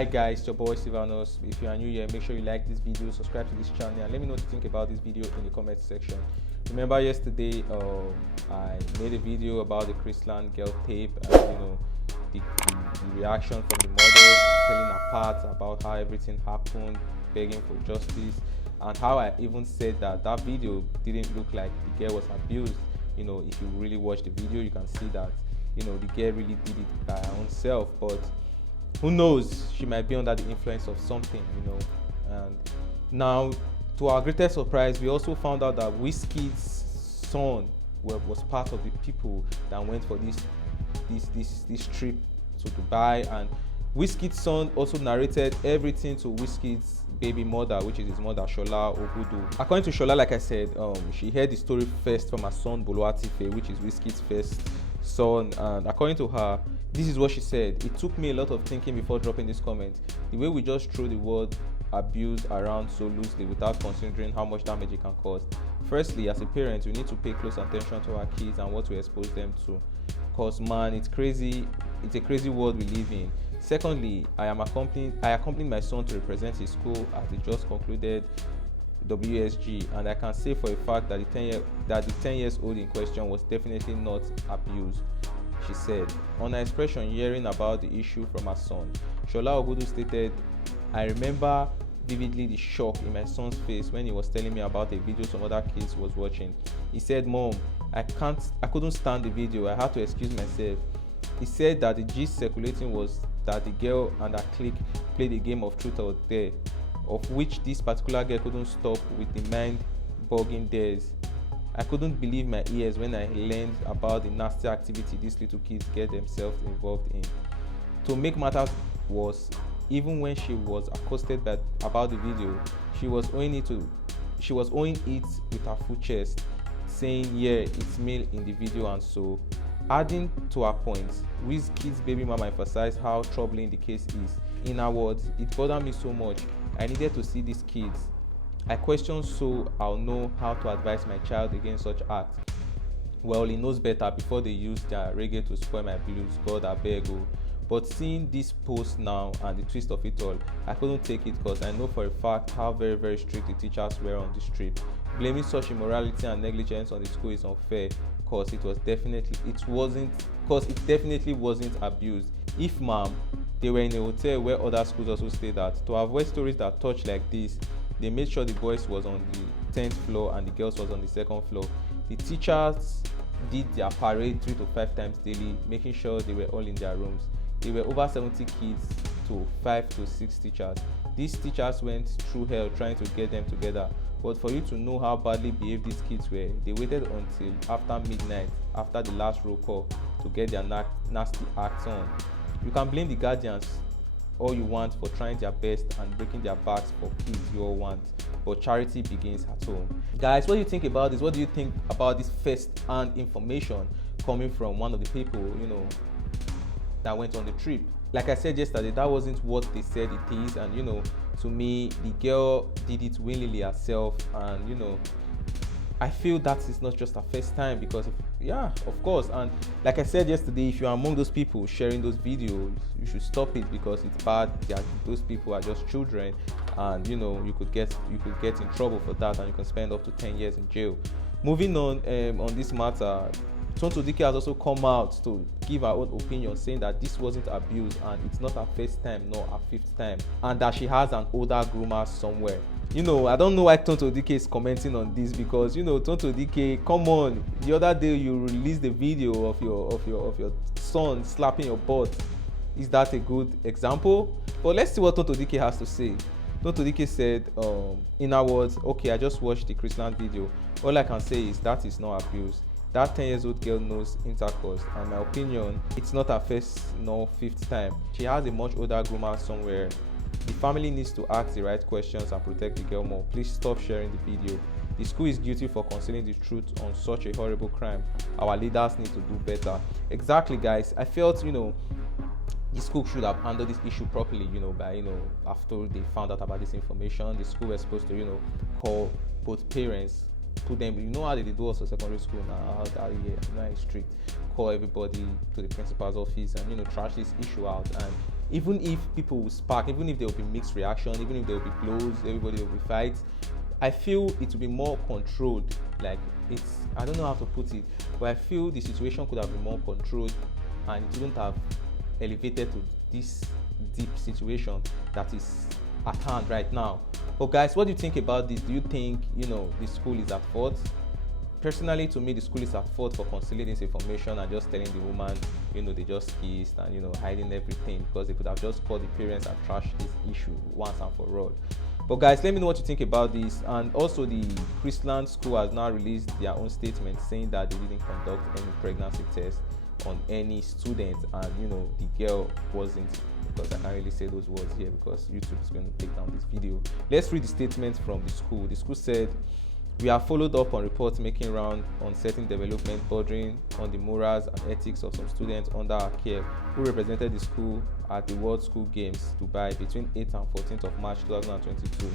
Hi guys, it's your boy P0lice. If you are new here, make sure you like this video, subscribe to this channel, and let me know what you think about this video in the comment section. Remember yesterday I made a video about the Chrisland girl tape, and the reaction from the mothers telling apart about how everything happened, begging for justice, and how I even said that video didn't look like the girl was abused. If you really watch the video, you can see that the girl really did it by her own self, but who knows, she might be under the influence of something. And now, to our greatest surprise, we also found out that Wizkid's son was part of the people that went for this trip to Dubai, and Wizkid's son also narrated everything to Wizkid's baby mother, which is his mother, Shola Ogudu. According to Shola, like I said, she heard the story first from her son Boluwatife, which is Wizkid's first son, and according to her, this is what she said: "It took me a lot of thinking before dropping this comment. The way we just throw the word abuse around so loosely without considering how much damage it can cause. Firstly, as a parent, we need to pay close attention to our kids and what we expose them to. Cause man, it's crazy. It's a crazy world we live in. Secondly, I accompanied my son to represent his school at the just concluded WSG, and I can say for a fact that the 10 years old in question was definitely not abused," she said. On her expression hearing about the issue from her son, Shola Ogudu stated, "I remember vividly the shock in my son's face when he was telling me about a video some other kids was watching. He said, 'Mom, I couldn't stand the video. I had to excuse myself.' He said that the gist circulating was that the girl and her clique played a game of truth or dare, of which this particular girl couldn't stop with the mind-boggling dares. I couldn't believe my ears when I learned about the nasty activity these little kids get themselves involved in. To make matters worse, even when she was accosted about the video, she was owning it with her full chest, saying, 'Yeah, it's male in the video,' and so." Adding to her point, Wizkid's baby mama emphasized how troubling the case is. In her words, "It bothered me so much. I needed to see these kids. I questioned so I'll know how to advise my child against such acts. Well, he knows better before they use their reggae to spoil my blues. God, I beg you. But seeing this post now and the twist of it all, I couldn't take it because I know for a fact how very, very strict the teachers were on this trip. Blaming such immorality and negligence on the school is unfair because it definitely wasn't abused. If, ma'am, they were in a hotel where other schools also stayed at, to avoid stories that touch like this, they made sure the boys was on the 10th floor and the girls was on the 2nd floor. The teachers did their parade 3 to 5 times daily, making sure they were all in their rooms. There were over 70 kids to 5 to 6 teachers. These teachers went through hell trying to get them together. But for you to know how badly behaved these kids were, they waited until after midnight, after the last roll call, to get their nasty acts on. You can blame the guardians all you want for trying their best and breaking their backs for kids you all want, but charity begins at home." Guys, what do you think about this? What do you think about this first-hand information coming from one of the people that went on the trip? Like I said yesterday, that wasn't what they said it is, and to me, the girl did it willingly herself, and I feel that is not just her first time, because of course, and like I said yesterday, if you are among those people sharing those videos, you should stop it because it's bad. Those people are just children, and you could get in trouble for that, and you can spend up to 10 years in jail. Moving on this matter, Tonto Dike has also come out to give her own opinion, saying that this wasn't abuse and it's not her first time nor her 5th time, and that she has an older groomer somewhere. I don't know why Tonto Dike is commenting on this, because Tonto Dike, come on, the other day you released the video of your son slapping your butt. Is that a good example? But let's see what Tonto Dike has to say. Tonto Dike said, in her words, "Okay, I just watched the Chrisland video. All I can say is that is not abuse. That 10-year-old girl knows intercourse, and in my opinion, it's not her 1st nor 5th time. She has a much older groomer somewhere. The family needs to ask the right questions and protect the girl more. Please stop sharing the video. The school is guilty for concealing the truth on such a horrible crime. Our leaders need to do better." Exactly, guys. I felt the school should have handled this issue properly, by after they found out about this information. The school was supposed to call both parents, put them, how they do also secondary school now, how it's strict, call everybody to the principal's office and trash this issue out, and even if people will spark, even if there will be mixed reaction, even if there will be blows, everybody will be fights, I feel it will be more controlled. Like, it's, I don't know how to put it, but I feel the situation could have been more controlled and it wouldn't have elevated to this deep situation that is at hand right now. But guys, what do you think about this? Do you think, the school is at fault? Personally, to me, the school is at fault for concealing this information and just telling the woman, they just kissed and, hiding everything, because they could have just called the parents and trashed this issue once and for all. But guys, let me know what you think about this. And also, the Chrisland school has now released their own statement saying that they didn't conduct any pregnancy tests on any student, and the girl wasn't, because I can't really say those words here because YouTube is going to take down this video. Let's read the statement from the school. The school said, "We have followed up on reports making round on certain development bordering on the morals and ethics of some students under our care who represented the school at the World School Games, Dubai, between 8th and 14th of March 2022.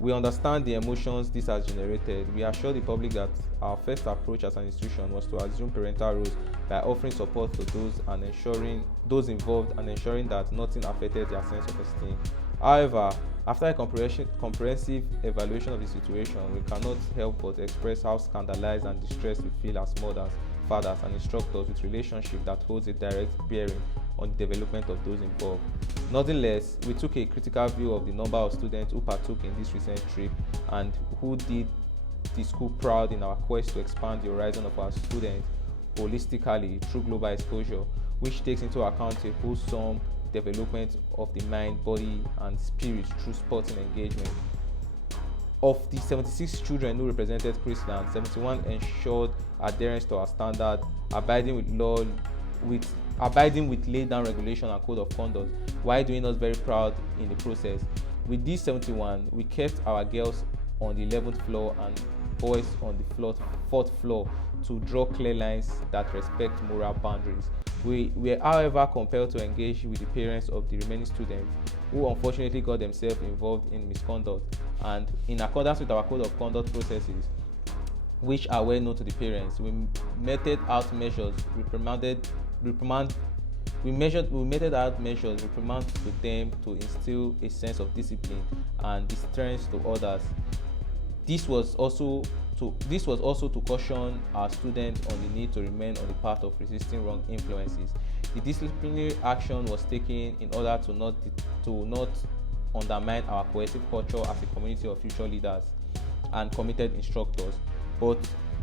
We understand the emotions this has generated. We assure the public that our first approach as an institution was to assume parental roles by offering support to those involved and ensuring that nothing affected their sense of esteem. However, after a comprehensive evaluation of the situation, we cannot help but express how scandalized and distressed we feel as mothers, fathers, and instructors with relationship that holds a direct bearing on the development of those involved. Nonetheless, we took a critical view of the number of students who partook in this recent trip and who did the school proud in our quest to expand the horizon of our students holistically through global exposure, which takes into account a wholesome development of the mind, body, and spirit through sporting engagement. Of the 76 children who represented Chrisland, 71 ensured adherence to our standard, abiding with laid down regulation and code of conduct, while doing us very proud in the process. With these 71, we kept our girls on the 11th floor and boys on the 4th floor to draw clear lines that respect moral boundaries. We were, however, compelled to engage with the parents of the remaining students who unfortunately got themselves involved in misconduct, and in accordance with our code of conduct processes, which are well known to the parents, we meted out measures reprimand to them to instill a sense of discipline and deterrence to others. This was also to caution our students on the need to remain on the path of resisting wrong influences. The disciplinary action was taken in order to not undermine our cohesive culture as a community of future leaders and committed instructors, but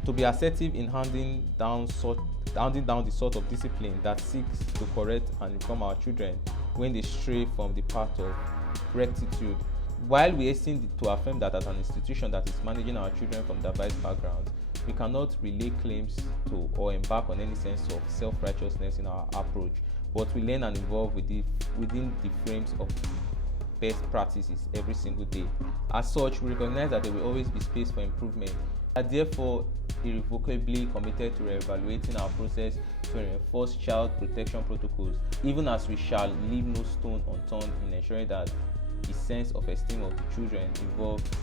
to be assertive in handing down the sort of discipline that seeks to correct and reform our children when they stray from the path of rectitude. While we hasten to affirm that as an institution that is managing our children from diverse backgrounds, we cannot relay claims to or embark on any sense of self-righteousness in our approach, but we learn and evolve within the frames of best practices every single day. As such, we recognize that there will always be space for improvement. We are therefore irrevocably committed to re-evaluating our process to reinforce child protection protocols, even as we shall leave no stone unturned in ensuring that the sense of esteem of the children involved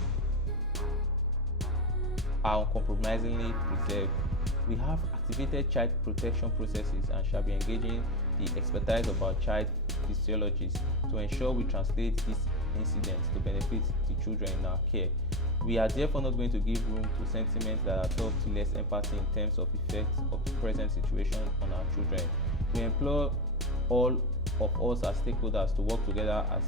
are uncompromisingly preserved. We have activated child protection processes and shall be engaging the expertise of our child physiologists to ensure we translate these incidents to benefit the children in our care. We are therefore not going to give room to sentiments that are taught to less empathy in terms of effects of the present situation on our children. We implore all of us as stakeholders to work together as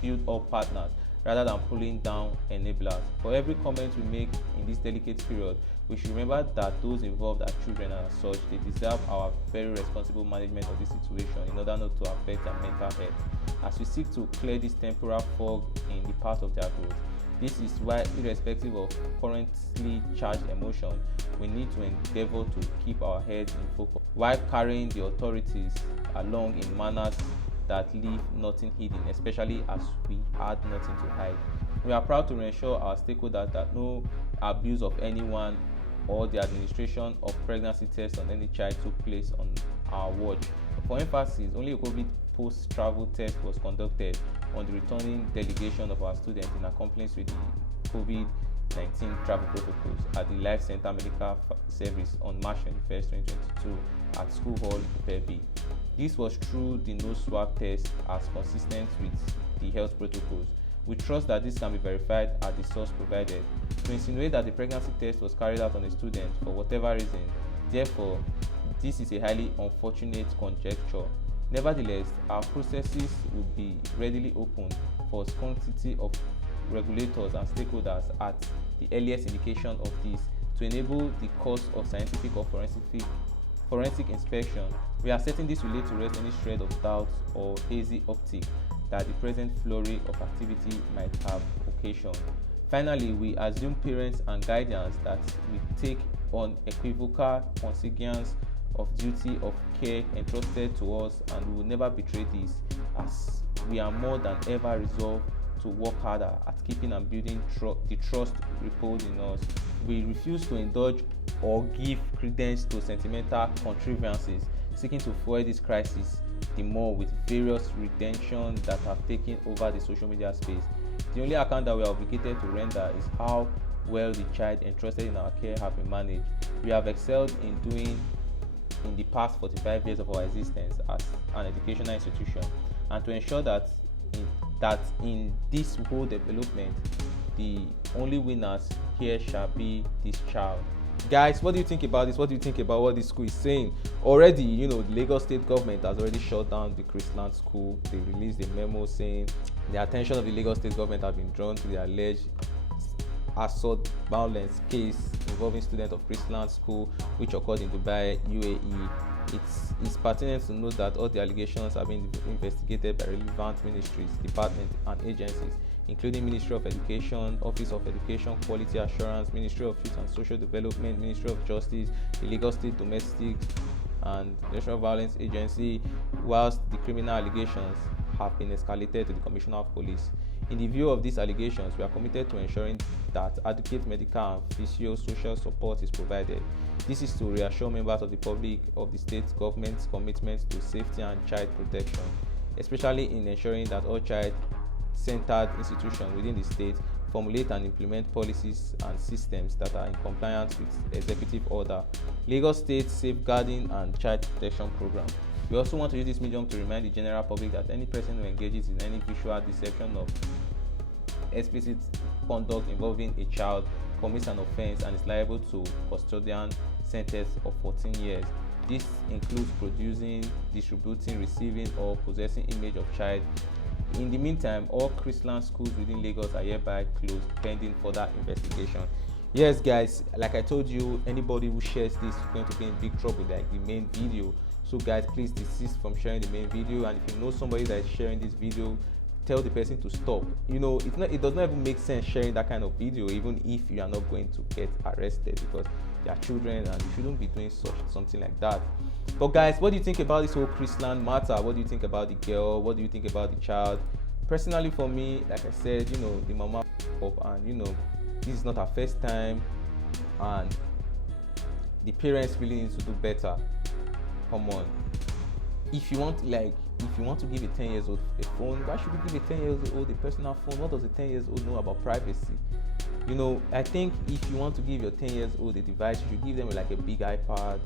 build-up partners rather than pulling down enablers. For every comment we make in this delicate period, we should remember that those involved are children, and as such, they deserve our very responsible management of this situation in order not to affect their mental health. As we seek to clear this temporal fog in the path of their growth, this is why, irrespective of currently charged emotion, we need to endeavor to keep our heads in focus while carrying the authorities along in manners that leave nothing hidden, especially as we had nothing to hide. We are proud to reassure our stakeholders that no abuse of anyone or the administration of pregnancy tests on any child took place on our watch. For emphasis, only a COVID post-travel test was conducted on the returning delegation of our students in accordance with the COVID COVID-19 travel protocols at the Life Center Medical Service on March 21st, 2022 at School Hall, P0lice. This was through the nose swab test as consistent with the health protocols. We trust that this can be verified at the source provided. To insinuate that the pregnancy test was carried out on a student for whatever reason, therefore, this is a highly unfortunate conjecture. Nevertheless, our processes will be readily opened for scrutiny of regulators and stakeholders at the earliest indication of this to enable the course of scientific or forensic inspection. We are certain this will lay to rest any shred of doubt or hazy optic that the present flurry of activity might have occasioned. Finally, we assume parents and guardians that we take unequivocal consequence of duty of care entrusted to us, and we will never betray this, as we are more than ever resolved to work harder at keeping and building the trust reposed in us. We refuse to indulge or give credence to sentimental contrivances seeking to foil this crisis the more with various retentions that have taken over the social media space. The only account that we are obligated to render is how well the child entrusted in our care have been managed. We have excelled in doing in the past 45 years of our existence as an educational institution, and to ensure that in this whole development, the only winners here shall be this child. Guys, what do you think about this? What do you think about what this school is saying? Already, the Lagos state government has already shut down the Chrisland school. They released a memo saying the attention of the Lagos state government has been drawn to the alleged assault violence case involving students of Chrisland school, which occurred in Dubai, UAE. It's pertinent to note that all the allegations are being investigated by relevant ministries, departments, and agencies, including Ministry of Education, Office of Education Quality Assurance, Ministry of Youth and Social Development, Ministry of Justice, the Lagos State Domestic and National Violence Agency, whilst the criminal allegations have been escalated to the Commissioner of Police. In the view of these allegations, we are committed to ensuring that adequate medical and physio-social support is provided. This is to reassure members of the public of the state government's commitment to safety and child protection, especially in ensuring that all child-centered institutions within the state formulate and implement policies and systems that are in compliance with Executive Order, Lagos State Safeguarding and Child Protection Program. We also want to use this medium to remind the general public that any person who engages in any visual deception of explicit conduct involving a child commits an offense and is liable to custodian sentence of 14 years. This includes producing, distributing, receiving, or possessing image of child. In the meantime, all Chrisland schools within Lagos are hereby closed pending further investigation. Yes, guys, like I told you, anybody who shares this is going to be in big trouble, like the main video. So guys, please desist from sharing the main video, and if you know somebody that is sharing this video, tell the person to stop. It does not even make sense sharing that kind of video, even if you are not going to get arrested, because they are children and you shouldn't be doing something like that. But guys, what do you think about this whole Chrisland matter? What do you think about the girl? What do you think about the child? Personally, for me, like I said, the mama up, and this is not her first time, and the parents really need to do better. Come on, if you want to give a 10 years old a phone, why should you give a 10 years old a personal phone? What does a 10 years old know about privacy? I think if you want to give your 10 years old a device, you should give them like a big iPad,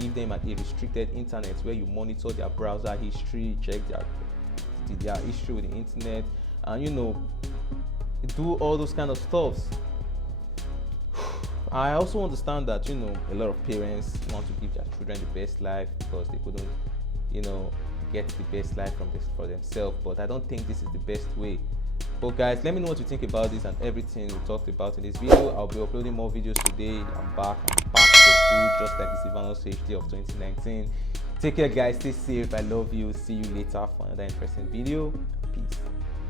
give them a restricted internet where you monitor their browser history, check their history with the internet, and do all those kind of stuffs. I also understand that a lot of parents want to give their children the best life because they couldn't get the best life for themselves, but I don't think this is the best way. But guys, let me know what you think about this and everything we talked about in this video. I'll be uploading more videos today. I'm back for good, just like the P0lice HD of 2019. Take care guys, stay safe, I love you, see you later for another interesting video. Peace.